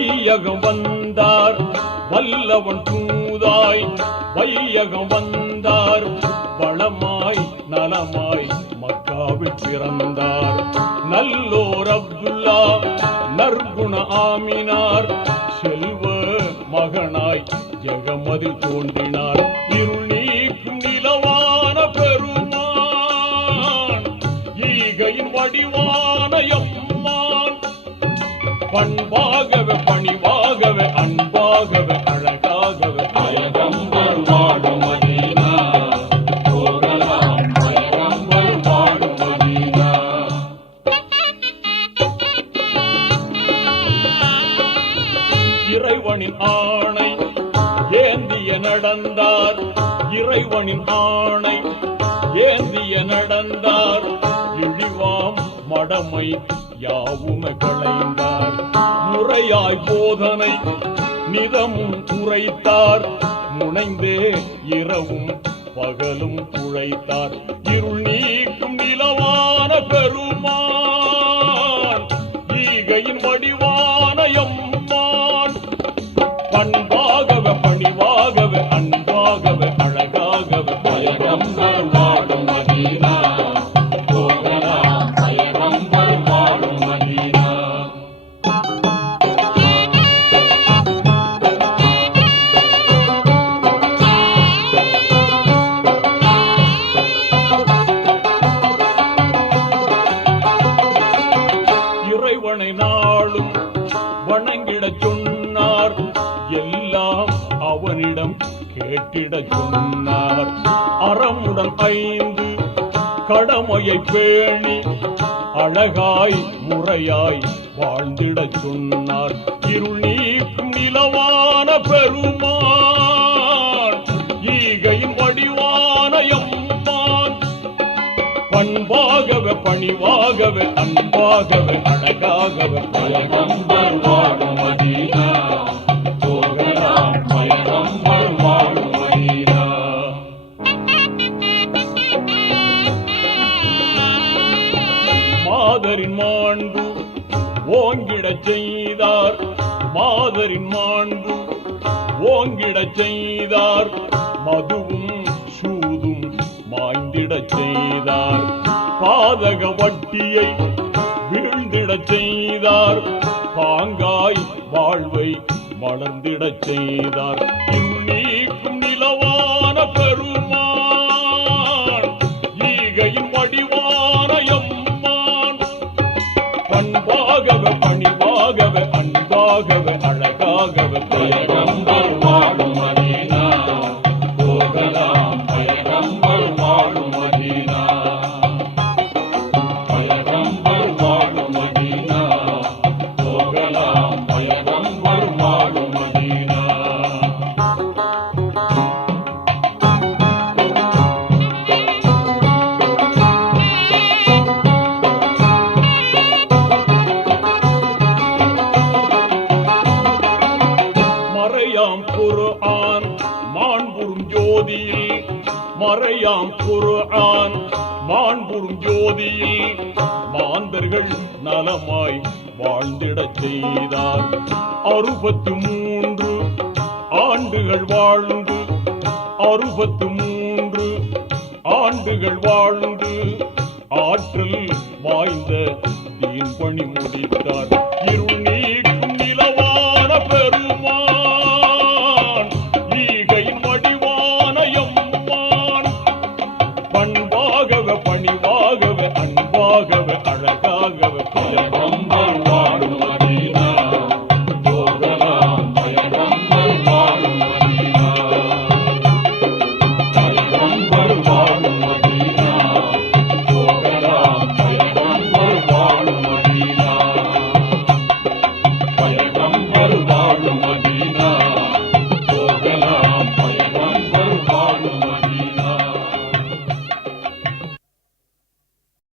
வையகம் வந்தார். வல்லவன் தூதாய் வையகம் வந்தார். வளமாய் நலமாய் மக்காவில் பிறந்தார். நல்லோர் அப்துல்லா நற்குண ஆமினார். செல்வ மகனாய் ஜெகமதில் தோன்றினார். இருள் நீக்கும் நிலவான பெருமான். ஈகையின் வடிவான எம்மா பண்பாகவே பணிவாகவே அன்பாகவே அழகாகவே பயகம்பர் வாடும் மதீனா போகலாம் பயகம்பர் வாடும் மதீனா இறைவனின் ஆணை ஏந்திய நடந்தார். இறைவனின் ஆணை ஏந்திய நடந்தார். இழிவாம் மடமை யாவுமே களைந்தார் முறையாய் போதனை நிதமும் உரைத்தார் முனைந்தே இரவும் பகலும் உழைத்தார் இருள் நீக்கும் நிலவான பெருமான். ஈகையின் வடிவான கேட்டிடச் சொன்னார் அறமுடன் ஐந்து கடமையை பேணி அழகாய் முறையாய் வாழ்ந்திடச் சொன்னார் இருள் நீக்கும் நிலவான பெருமான் ஈகையின் வடிவான எம்மான் பண்பாகவே பணிவாகவே அன்பாகவே அழகாகவே பயகம்பர் வருவாடும் மதீனா மாதரின் மாண்பு ஓங்கிடச் செய்தார். மாதரின் மாண்பு ஓங்கிடச் செய்தார். மதுவும் சூதும் மாய்ந்திடச் செய்தார். பாதக வட்டியை வீழ்ந்திடச் செய்தார். பாங்காய் வாழ்வை மலர்ந்திடச் செய்தார். பண்பாகவே பணிவாகவே மறையாம் குர்ஆன் மாண்புறும் ஜோதியில். மறையாம் குர்ஆன் மாண்புறும் ஜோதியில். மாந்தர்கள் நலமாய் வாழ்ந்திடச் செய்தார். அறுபத்து மூன்று ஆண்டுகள் வாழ்ந்து அறுபத்து மூன்று ஆண்டுகள் வாழ்ந்து